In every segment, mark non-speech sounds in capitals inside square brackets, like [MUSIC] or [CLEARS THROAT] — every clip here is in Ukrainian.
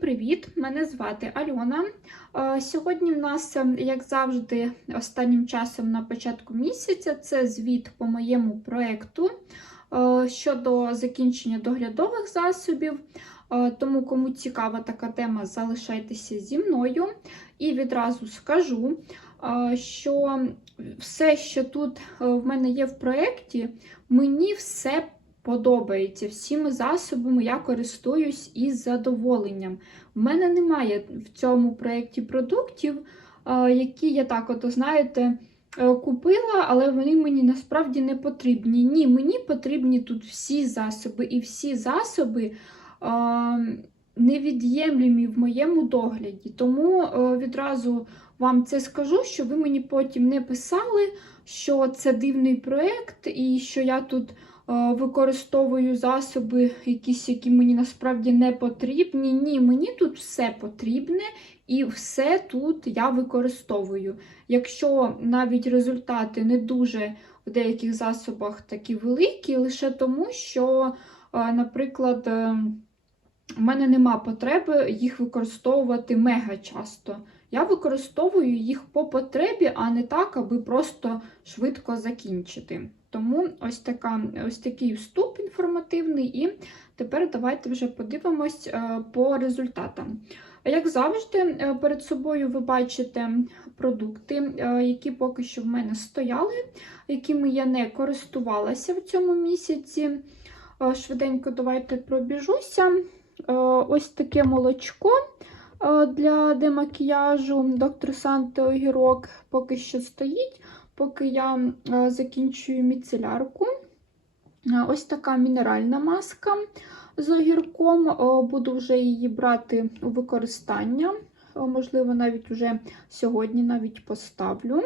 привіт! Мене звати Альона. Е, Сьогодні в нас, е, як завжди, останнім часом на початку місяця це звіт по моєму проєкту е, щодо закінчення доглядових засобів. Тому, кому цікава така тема, залишайтеся зі мною. І відразу скажу, що все, що тут в мене є в проєкті, мені все подобається. Всіми засобами я користуюсь із задоволенням. У мене немає в цьому проєкті продуктів, е, які я так, от, знаєте, е, купила, але вони мені насправді не потрібні. Ні, мені потрібні тут всі засоби, і всі засоби е, невід'ємлемі в моєму догляді. Тому відразу вам це скажу, що ви мені потім не писали, що це дивний проєкт і що я тут. Е, використовую засоби, якісь, які мені насправді не потрібні. Ні, мені тут все потрібне і все тут я використовую. Якщо навіть результати не дуже в деяких засобах такі великі, лише тому, що, е, наприклад, е, в мене нема потреби їх використовувати мега часто. Я використовую їх по потребі, а не так, аби просто швидко закінчити. Тому ось така, ось такий вступ інформативний, і тепер давайте вже подивимось е, по результатам. Як завжди, е, перед собою ви бачите продукти, е, які поки що в мене стояли, якими я не користувалася в цьому місяці. Швиденько давайте пробіжуся. Ось таке молочко для демакіяжу доктор Санте Огірок поки що стоїть поки я закінчую міцелярку. Ось така мінеральна маска з огірком. Буду вже її брати у використання. Можливо, навіть вже сьогодні навіть поставлю.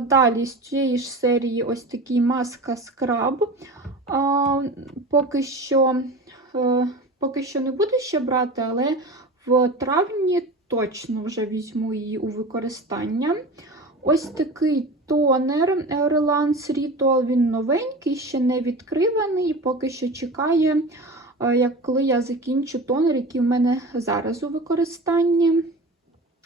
Далі з цієї ж серії ось такий маска скраб. Поки що, е, поки що не буду ще брати, але в травні точно вже візьму її у використання. Ось такий тонер Relance Ritual, він новенький, ще не відкриваний, поки що чекає, е, як коли я закінчу тонер, який в мене зараз у використанні.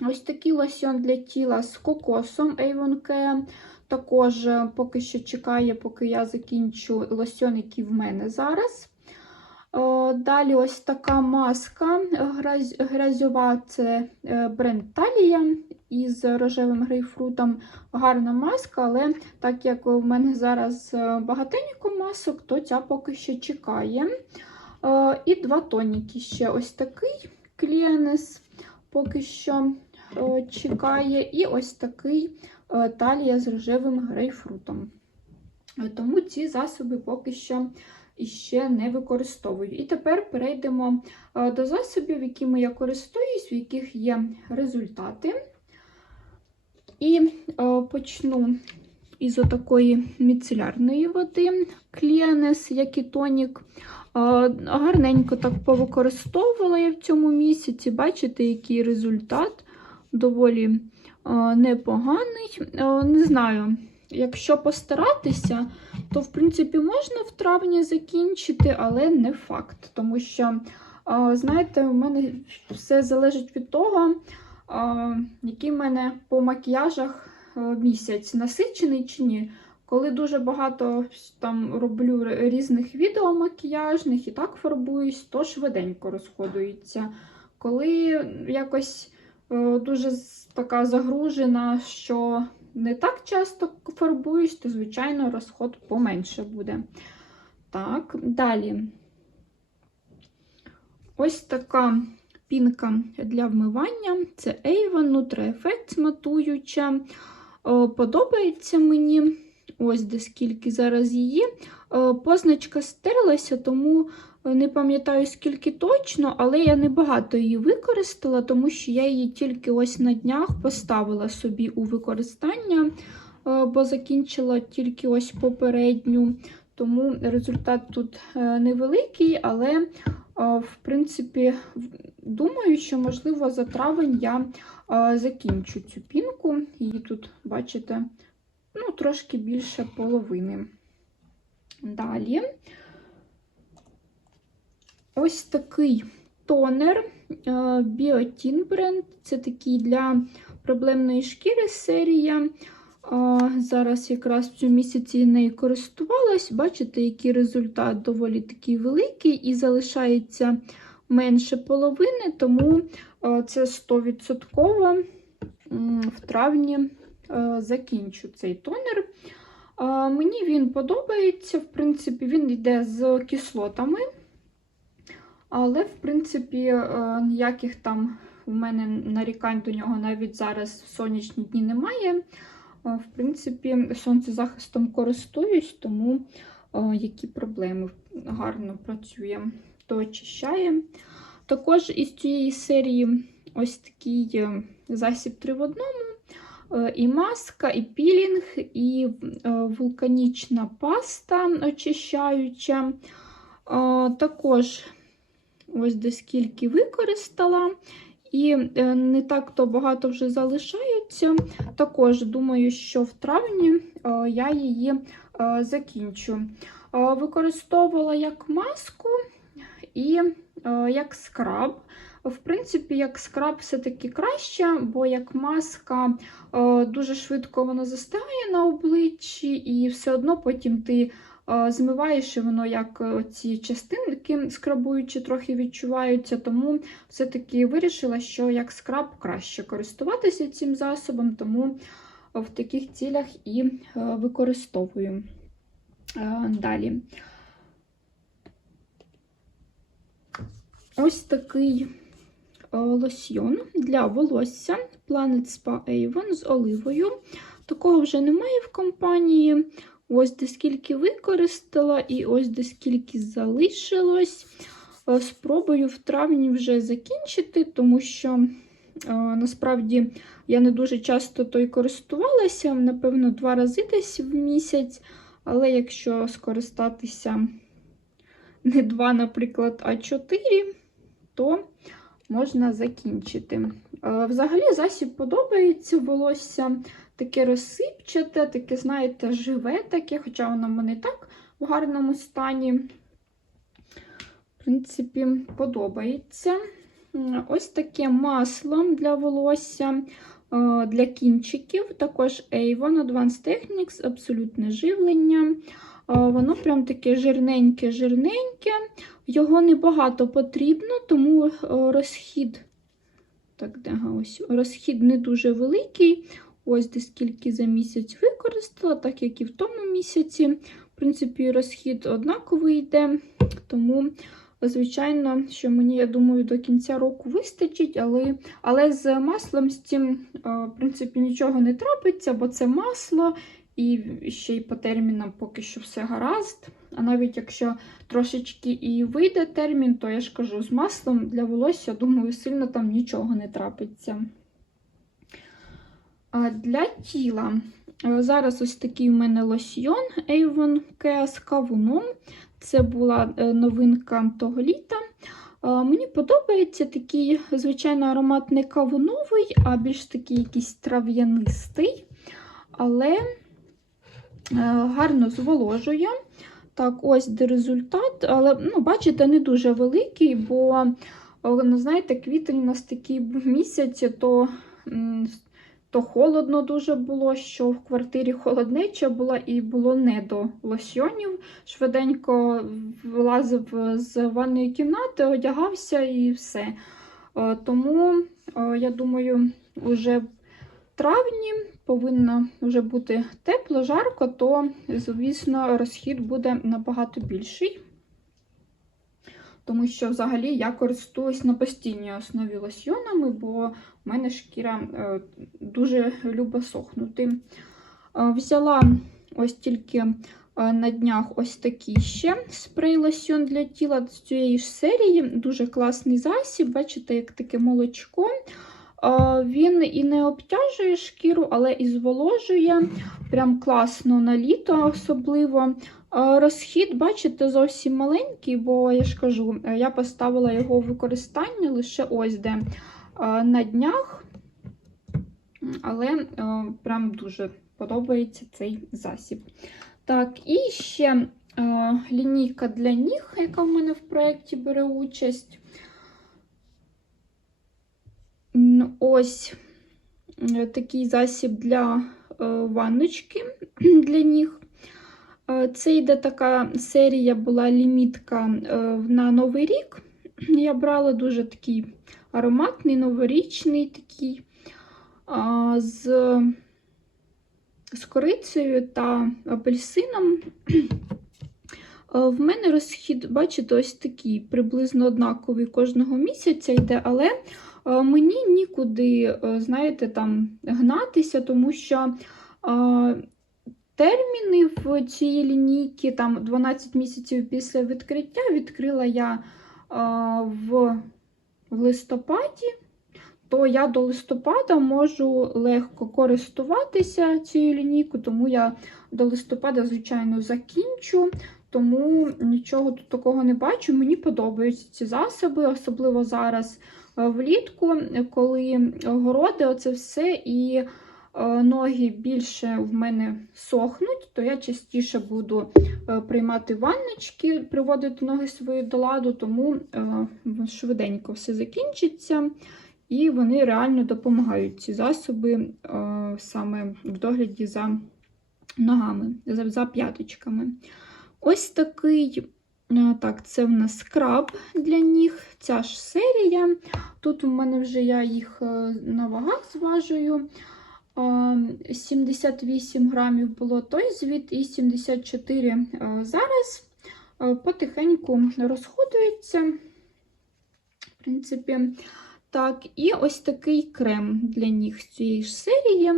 Ось такий лосьон для тіла з кокосом Avon Care. Також е, поки що чекає, поки я закінчу лосьон, який в мене зараз. Е, далі ось така маска грязьова це бренд Талія із рожевим грейпфрутом. Гарна маска, але так як у мене зараз е, багатенько масок, то ця поки що чекає. Е, і два тоніки ще ось такий клієнес поки що е, чекає. І ось такий талія з рожевим грейпфрутом. Тому ці засоби поки що іще не використовую. І тепер перейдемо до засобів, якими я користуюсь, в яких є результати. І е, почну із отакої міцелярної води Кліанес, як і тонік. Е, гарненько так повикористовувала я в цьому місяці. Бачите, який результат доволі е, непоганий. Не знаю, якщо постаратися, то, в принципі, можна в травні закінчити, але не факт. Тому що, знаєте, у мене все залежить від того який в мене по макіяжах е, місяць насичений чи ні. Коли дуже багато там роблю різних відео макіяжних і так фарбуюсь, то швиденько розходується. Коли якось е, дуже така загружена, що не так часто фарбуюсь, то, звичайно, розход поменше буде. Так, далі. Ось така пінка для вмивання. Це Avon Nutra Effects матуюча. Подобається мені. Ось де скільки зараз її. Позначка стерлася, тому е, не пам'ятаю, скільки точно, але я небагато її використала, тому що я її тільки ось на днях поставила собі у використання, бо закінчила тільки ось попередню. Тому результат тут е, невеликий, але в принципі, думаю, що, можливо, за травень я закінчу цю пінку. Її тут, бачите, ну, трошки більше половини. Далі ось такий тонер Біотін бренд. Це такий для проблемної шкіри серія. Зараз якраз в цьому місяці нею користувалась. Бачите, який результат доволі такий великий і залишається менше половини, тому це 100% в травні закінчу цей тонер. Мені він подобається, в принципі, він йде з кислотами, але, в принципі, е, ніяких там у мене нарікань до нього навіть зараз в сонячні дні немає. Е, В принципі, сонцезахистом користуюсь, тому е, які проблеми гарно працює, то очищає. Також із цієї серії ось такий засіб 3 в одному. І маска, і пілінг, і вулканічна паста очищаюча. Також ось десь скільки використала. І е, не так то багато вже залишається. Також думаю, що в травні е, я її е, закінчу. Використовувала як маску і як скраб. В принципі, як скраб все-таки краще, бо як маска дуже швидко вона застигає на обличчі, і все одно потім ти змиваєш, і воно як е, ці частинки скрабуючи трохи відчуваються. Тому все-таки вирішила, що як скраб краще користуватися цим засобом, тому в таких цілях і е, використовую. Е, Далі. Ось такий е, лосьйон для волосся Planet Spa Avon з оливою. Такого вже немає в компанії. Ось де скільки використала, і ось де скільки залишилось. Е, Спробую в травні вже закінчити, тому що е, насправді я не дуже часто той користувалася, напевно, два рази десь в місяць. Але якщо скористатися не два, наприклад, а чотири, то можна закінчити. Е, Взагалі засіб подобається волосся таке розсипчате, таке, знаєте, живе таке, хоча воно мене так в гарному стані. В принципі, подобається. Ось таке масло для волосся, е, для кінчиків. Також Avon Advanced Techniques, абсолютне живлення. Е, Воно прям таке жирненьке-жирненьке. Його небагато потрібно, тому е, розхід так, ось, розхід не дуже великий. Ось де скільки за місяць використала, так як і в тому місяці. В принципі, розхід однаковий йде, тому, звичайно, що мені, я думаю, до кінця року вистачить, але але з маслом з цим, е, в принципі, нічого не трапиться, бо це масло, і ще й по термінам поки що все гаразд. А навіть якщо трошечки і вийде термін, то я ж кажу, з маслом для волосся, думаю, сильно там нічого не трапиться. Для тіла. е, Зараз ось такий у мене лосьйон Avon Care з кавуном. Це була е, новинка того літа. Е, Мені подобається такий, звичайно, аромат не кавуновий, а більш такий якийсь трав'янистий, але гарно зволожує. Так, ось де результат. Але, ну, бачите, не дуже великий, бо, ну, знаєте, квітень у нас такий місяць, то, то холодно дуже було, що в квартирі холоднеча була і було не до лосьйонів. Швиденько вилазив з ванної кімнати, одягався і все. Е, Тому, е, я думаю, вже в травні повинно вже бути тепло, жарко, то, звісно, розхід буде набагато більший. Тому що взагалі я користуюсь на постійній основі лосьйонами, бо в мене шкіра е, дуже любить сохнути. Е, Взяла ось тільки е, на днях ось такий ще спрей лосьйон для тіла з цієї ж серії. Дуже класний засіб, бачите, як таке молочко. Він і не обтяжує шкіру, але і зволожує. Прям класно на літо особливо. Розхід, бачите, зовсім маленький, бо я ж кажу, е, я поставила його у використання лише ось де на днях. Але е, прям дуже подобається цей засіб. Так, і ще е, лінійка для ніг, яка в мене в проєкті бере участь. ось такий засіб для ванночки [CLEARS THROAT] для ніг. Е, Це йде така серія, була лімітка е, на Новий рік. [CLEARS THROAT] Я брала дуже такий ароматний, новорічний такий з, з корицею та апельсином. Е, В мене розхід, бачите, ось такий, приблизно однаковий кожного місяця йде, але мені нікуди, знаєте, там гнатися, тому що терміни в цій лінійці, там 12 місяців після відкриття, відкрила я в, листопаді, то я до листопада можу легко користуватися цією лінійкою, тому я до листопада, звичайно, закінчу. Тому нічого тут такого не бачу. Мені подобаються ці засоби, особливо зараз е, влітку, коли городи, оце все, і ноги більше в мене сохнуть, то я частіше буду е, приймати ванночки, приводити ноги свої до ладу, тому е, швиденько все закінчиться. І вони реально допомагають ці засоби е, саме в догляді за ногами, за, п'яточками. Ось такий, е, так, це в нас скраб для ніг, ця ж серія. Тут у мене вже я їх е, на вагах зважую. Е, 78 грамів було той звіт, і 74 е, зараз. Е, Потихеньку розходується. В принципі, так, і ось такий крем для ніг з цієї ж серії.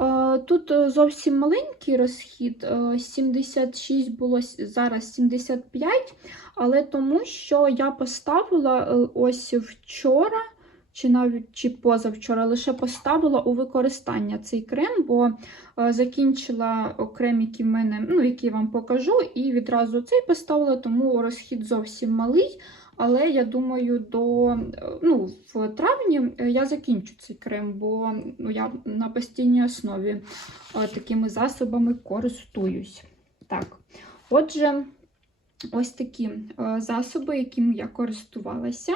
Е, Тут е, зовсім маленький розхід, е, 76 було зараз 75, але тому що я поставила е, ось вчора, чи навіть чи позавчора, лише поставила у використання цей крем, бо е, закінчила крем, який в мене, ну, який вам покажу, і відразу цей поставила, тому розхід зовсім малий. Але я думаю, до ну, в травні е, я закінчу цей крем, бо ну, я на постійній основі е, такими засобами користуюсь. Так, отже, ось такі е, засоби, якими я користувалася,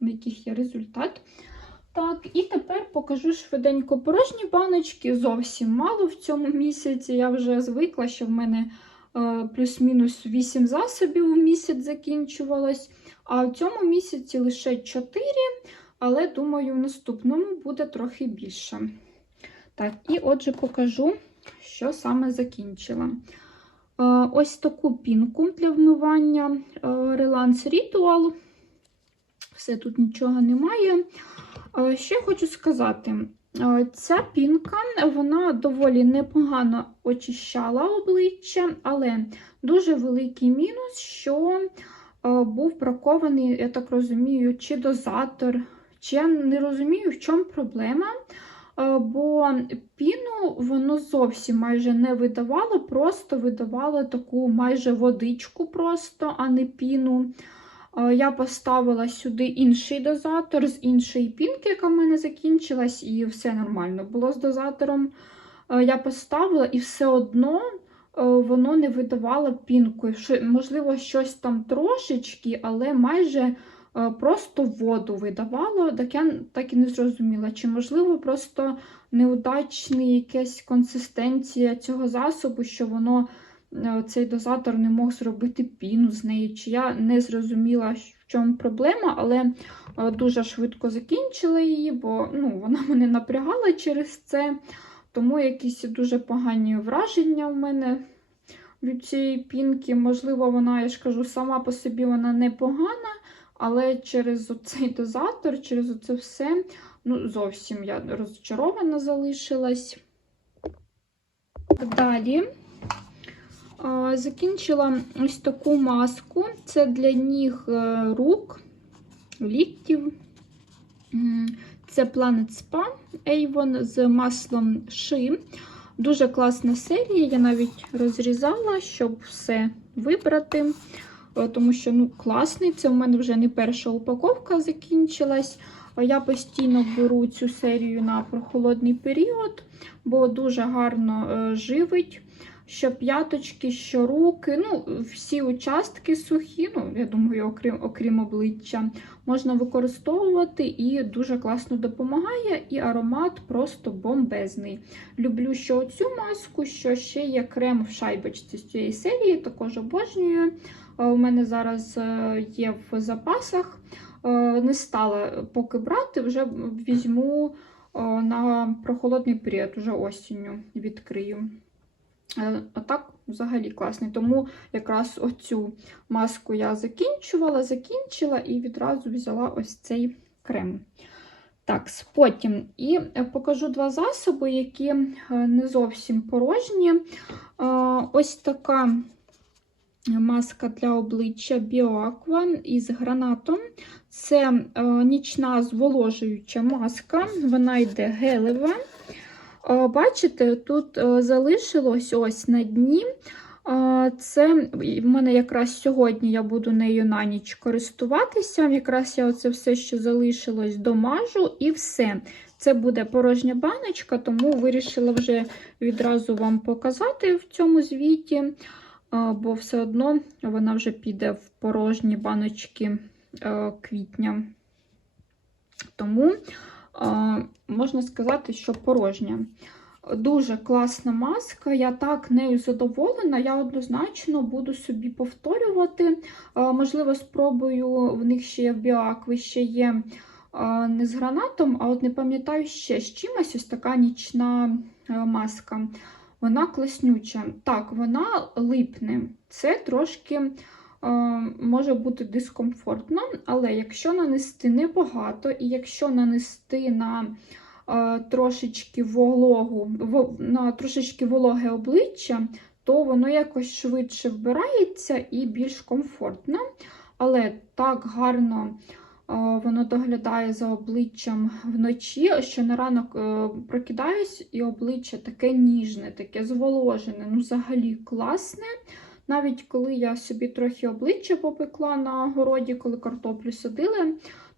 яких є результат. Так, і тепер покажу швиденько порожні баночки. Зовсім мало в цьому місяці. Я вже звикла, що в мене е, плюс-мінус 8 засобів в місяць закінчувалось. А в цьому місяці лише 4, але думаю, в наступному буде трохи більше. Так, і отже, покажу, що саме закінчила. Е, Ось таку пінку для вмивання е, Relance Ritual. Все тут нічого немає. Е, я хочу сказати? Ця пінка вона доволі непогано очищала обличчя, але дуже великий мінус, що був бракований, я так розумію, чи дозатор, чи я не розумію, в чому проблема. Бо піну воно зовсім майже не видавало, просто видавало таку майже водичку, просто, а не піну. Я поставила сюди інший дозатор з іншої пінки, яка в мене закінчилась, і все нормально було з дозатором. Я поставила і все одно воно не видавало пінку. Можливо, щось там трошечки, але майже просто воду видавало. Так я так і не зрозуміла, чи можливо просто неудачна якась консистенція цього засобу, що воно е, цей дозатор не мог зробити піну з неї. Чи я не зрозуміла, в чому проблема, але е, дуже швидко закінчила її, бо ну, вона [LAUGHS] мене напрягала через це. Тому якісь дуже погані враження в мене від цієї пінки. Можливо, вона, я ж кажу, сама по собі вона непогана, але через цей дозатор, через це все, ну, зовсім я розчарована залишилась. Далі закінчила ось таку маску. Це для ніг е, рук, ліктів. Це Planet Spa Avon з маслом ши. Дуже класна серія. Я навіть розрізала, щоб все вибрати. Е, Тому що ну, класний. Це в мене вже не перша упаковка закінчилась. Я постійно беру цю серію на прохолодний період, бо дуже гарно е, живить що п'яточки, що руки, ну, всі участки сухі, ну, я думаю, окрім, окрім обличчя, можна використовувати і дуже класно допомагає, і аромат просто бомбезний. Люблю що цю маску, що ще є крем в шайбочці з цієї серії, також обожнюю. У мене зараз е, є в запасах. Е, Не стала поки брати, вже візьму е, на прохолодний період, вже осінню відкрию. А так взагалі класний. Тому якраз оцю маску я закінчувала, закінчила і відразу взяла ось цей крем. Так, потім і покажу два засоби, які не зовсім порожні. Ось така маска для обличчя BioAqua із гранатом. Це е, нічна зволожуюча маска, вона йде гелева. Е, Бачите, тут е, залишилось ось на дні. Це в мене якраз сьогодні я буду нею на ніч користуватися. Якраз я оце все, що залишилось, домажу і все. Це буде порожня баночка, тому вирішила вже відразу вам показати в цьому звіті, бо все одно вона вже піде в порожні баночки е, квітня. Тому можна сказати, що порожня. Дуже класна маска, я так нею задоволена. Я однозначно буду собі повторювати. Можливо, спробую, в них ще є в біоакві, ще є не з гранатом, а от не пам'ятаю ще з чимось ось така нічна е, маска. Вона класнюча. Так, вона липне. Це трошки е, може бути дискомфортно, але якщо нанести небагато, і якщо нанести на е, трошечки вологу, во- на трошечки вологе обличчя, то воно якось швидше вбирається і більш комфортно. Але так гарно воно доглядає за обличчям вночі, що на ранок е, прокидаюсь, і обличчя таке ніжне, таке зволожене, ну взагалі класне. Навіть коли я собі трохи обличчя попекла на городі, коли картоплю садили,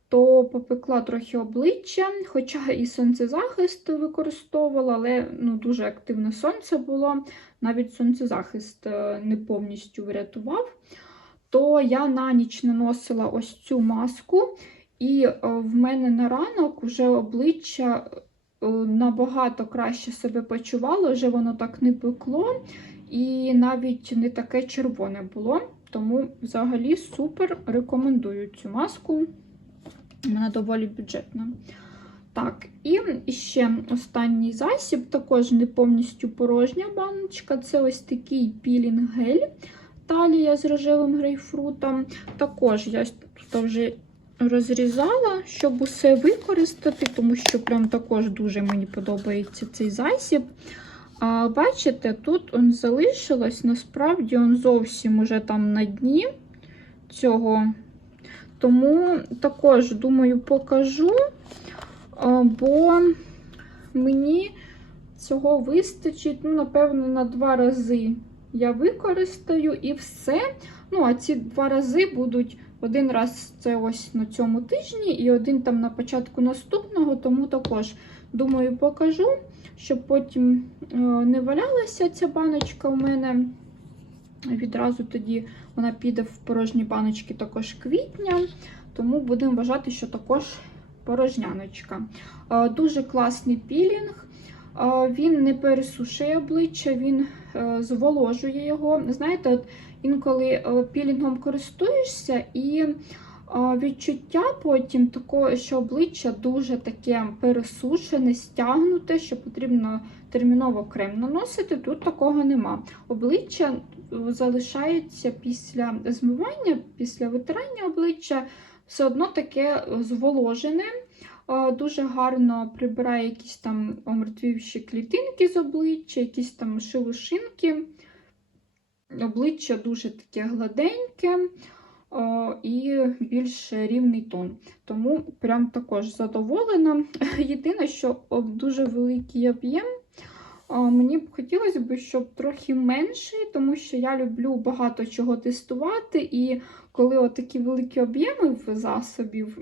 то попекла трохи обличчя, хоча і сонцезахист використовувала, але ну, дуже активне сонце було, навіть сонцезахист е, не повністю врятував. То я на ніч наносила ось цю маску, і е, в мене на ранок вже обличчя е, набагато краще себе почувало, вже воно так не пекло, і навіть не таке червоне було. Тому взагалі супер рекомендую цю маску. Вона доволі бюджетна. Так, і ще останній засіб, також не повністю порожня баночка. Це ось такий пілінг-гель талія з рожевим грейпфрутом. Також я тут вже розрізала, щоб усе використати, тому що прям також дуже мені подобається цей засіб. А, Бачите, тут он залишилось, насправді он зовсім уже там на дні цього. Тому також, думаю, покажу, бо мені цього вистачить, ну, напевно, на два рази я використаю і все. Ну, а ці два рази будуть один раз це ось на цьому тижні, і один там на початку наступного, тому також, думаю, покажу, щоб потім е, не валялася ця баночка у мене. Відразу тоді вона піде в порожні баночки також квітня, тому будемо вважати, що також порожняночка. Е, Дуже класний пілінг. Він не пересушує обличчя, він е, зволожує його. Знаєте, от інколи е, пілінгом користуєшся, і е, відчуття потім такого, що обличчя дуже таке пересушене, стягнуте, що потрібно терміново крем наносити. Тут такого нема. Обличчя залишається після змивання, після витирання обличчя, все одно таке зволожене. Дуже гарно прибирає якісь там омертвівші клітинки з обличчя, якісь там шелушинки. Обличчя дуже таке гладеньке і більш рівний тон. Тому прям також задоволена. [LAUGHS] Єдине, що дуже великий об'єм. Мені б хотілося б, щоб трохи менший, тому що я люблю багато чого тестувати, і коли такі великі об'єми в засобів,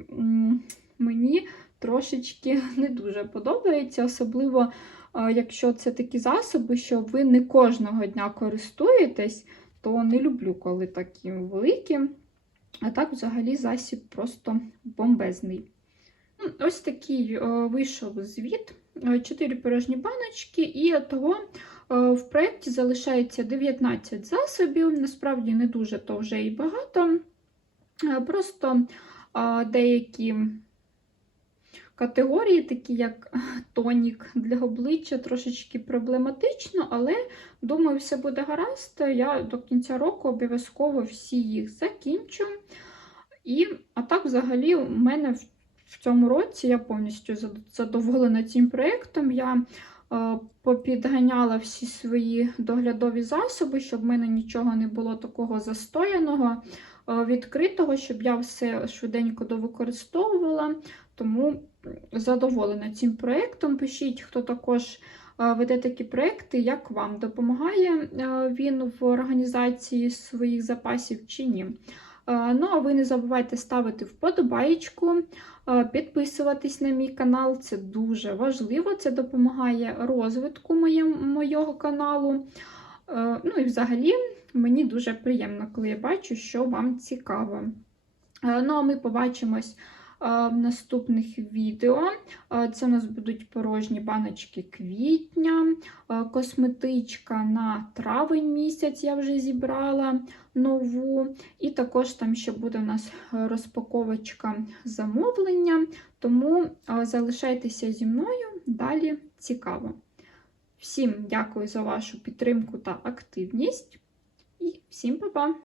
мені трошечки [LAUGHS] не дуже подобається, особливо якщо це такі засоби, що ви не кожного дня користуєтесь, то не люблю, коли такі великі. А так, взагалі, засіб просто бомбезний. Ось такий вийшов звіт. 4 порожні баночки, і того в проєкті залишається 19 засобів. Насправді не дуже то вже і багато. Е, Просто деякі категорії, такі як тонік для обличчя, трошечки проблематично, але думаю, все буде гаразд. Я до кінця року обов'язково всі їх закінчу. І, а так, взагалі, у мене в, в цьому році я повністю задоволена цим проєктом. Я е, попідганяла всі свої доглядові засоби, щоб в мене нічого не було такого застояного, е, відкритого, щоб я все швиденько довикористовувала. Тому задоволена цим проєктом. Пишіть, хто також веде такі проєкти, як вам допомагає він в організації своїх запасів чи ні. Ну, а ви не забувайте ставити вподобаєчку, підписуватись на мій канал, це дуже важливо, це допомагає розвитку мого каналу. Ну і взагалі мені дуже приємно, коли я бачу, що вам цікаво. Ну, а ми побачимось в наступних відео. Е, Це у нас будуть порожні баночки квітня, е, косметичка на травень місяць я вже зібрала нову. І також там ще буде у нас е, розпаковочка замовлення. Тому е, залишайтеся зі мною, далі цікаво. Всім дякую за вашу підтримку та активність. І всім па-па!